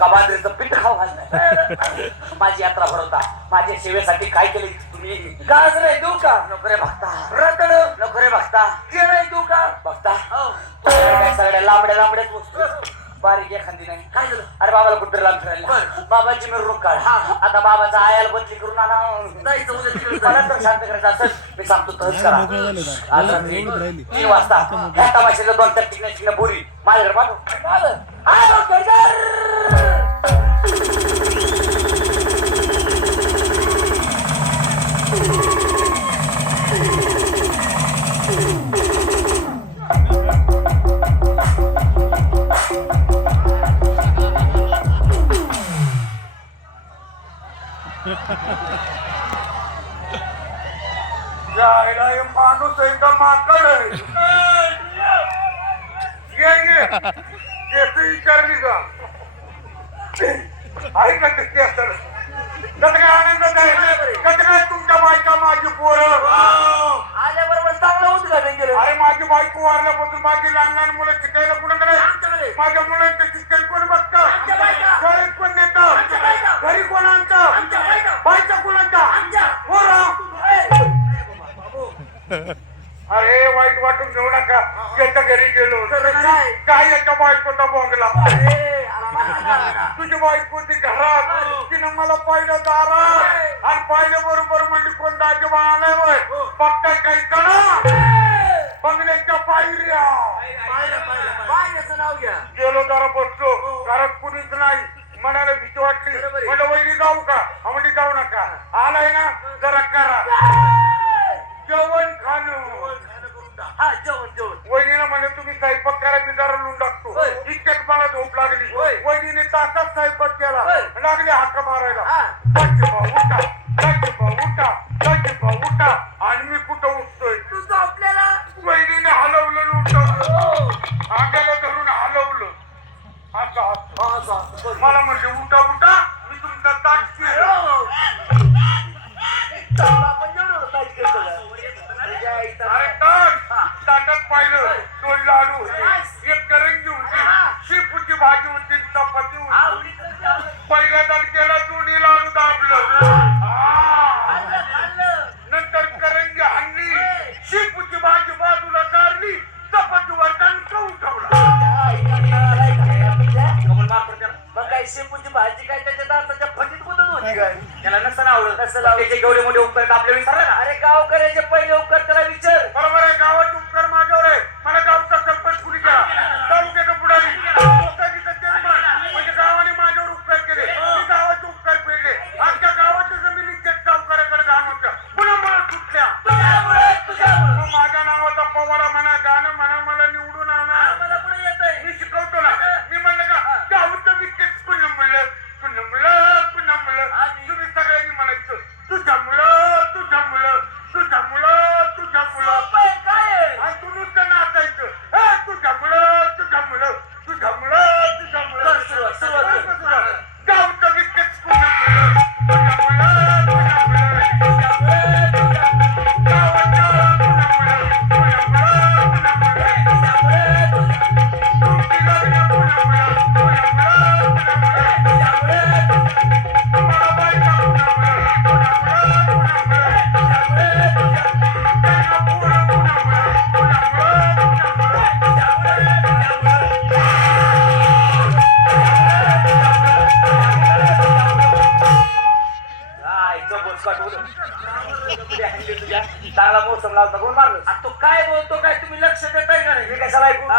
कबाद्रीचं पीठ खाऊ घालताय माझी यात्रा भरवता. माझ्या सेवेसाठी काय केले तुम्ही? गाज नाही देऊ का? नको रे बघता रतड नको रे बघता ते नाही देऊ का? बघता काय सगळ्या लांबड्या लांबड्याच वस्तू. बारीक एखादी नाही. काय झालं? अरे बाबाला कुठे लांब फिरायला. बरं. बाबाची मिरवणूक काढ. आता बाबाचा आयाला बदली करून आणा. जायचं उद्या तिकडे मला. तर शांत करायचं असेल मी सांगतो तहच करा. एवढंच राहिली. तीन वाजता ह्या तमाशाला दोन चार टिकण्या टिकण्या पुरी माझ्याकडे पाठव. आलो जायला हे माणूस आहे का माकड आहे. ये ये. केस विचारली का आहे का ते केस कसं काय आनंद आहे याच्या घरी गेलो. काय? याच्या बायकोचा बोंगला. तुझी बायको ती घरात. तिनं मला पाहिलं दारात. आणि पाहिल्या बरोबर म्हणजे कोण दाजीबा आलाय वय बघताय काही कळा? बंगल्याच्या पायऱ्या. पाहिलं, पाहिलं, नाव घ्या. गेलो जरा बसलो. घरात कुणीच नाही. मनाला भीती वाटली. म्हणलं वहिनी जाऊ का? हा म्हणली जाऊ नका. आलाय ना? जरा करा जेवण खाणं हा जेवण जेवण वहिनीला म्हणे तुम्ही स्वयंपाक करा मी जरा लून टाकतो होय. इतक्यात मला झोप लागली होय. वहिनीने तासात स्वयंपाक केला होय. लागले हाक मारायला? भाऊ उठा. जायचे भाऊ उठा. जायचे भाऊ उठा. आणि मी कुठं उठतोय? तुझं आपल्याला वहिनीने हलवलं उठवलं अंगाला धरून हलवलं. असं असं. असं, असं, बरं. मला म्हणजे उठा उठा. मी तुमचा हो. ताटात पाहिलं. दोन लाडू एक करंजी होती. शेपूची भाजी होती. चपाती होती. पहिल्या भाजी काय त्याच्या दाताच्या फटीत गुंतून होती काय? त्याला आवडत. आवडत. त्याचे एवढे मोठे उपकार आपल्या ना. अरे गावकऱ्याचे पहिले उपकार त्याला विचार. बरोबर आहे गावात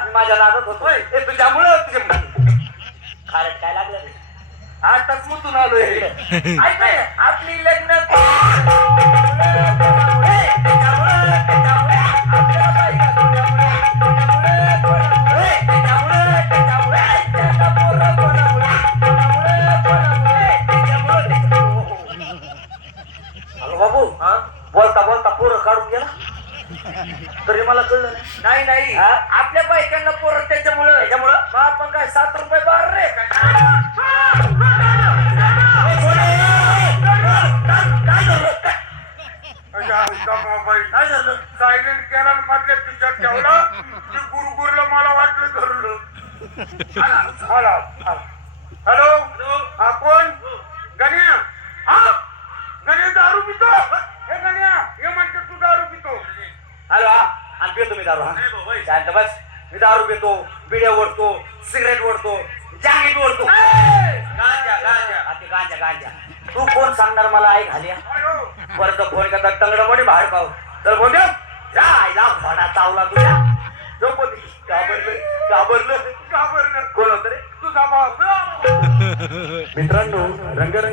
मी माझ्या नादात होतो ए तुझ्यामुळं तुझ्या खारट काय लागलं रे? आताच मुतून आलोय. आपली लग्न अगं बाबू. बोलता बोलता पोरं काढून गेला. तरी मला कळलं नाही. नाही नाही. हा? आपल्या बायकांना पोरं त्याच्यामुळं. त्याच्यामुळं? मग आपण काय सात रुपये बार रे? काय? झालं? सायलेंट केला मधल्या खिशात ठेवला. गुरगुरला मला वाटलं धरलं. आला हॅलो? हा कोण गण्या हा? गण्या दारू पितो? हे गण्या हे म्हणते तू दारू पितो हॅलो हा. आणि पितो मी दारू हा. शांत बस. मी दारू पितो बिड्या ओढतो सिगरेट ओढतो जांगीत ओढतो. गांजा गांजा. हा, ते तू कोण सांगणार मला आई घाल्या हॅलो परत फोन करता टंगड मोठी बाहेर पाहू. तर बोल जा आईला फोडा चावला तुझ्या. घाबरलं घाबरलं. घाबरलं. कोण होतं रे? तुझा बाप मित्रांनो रंगरंग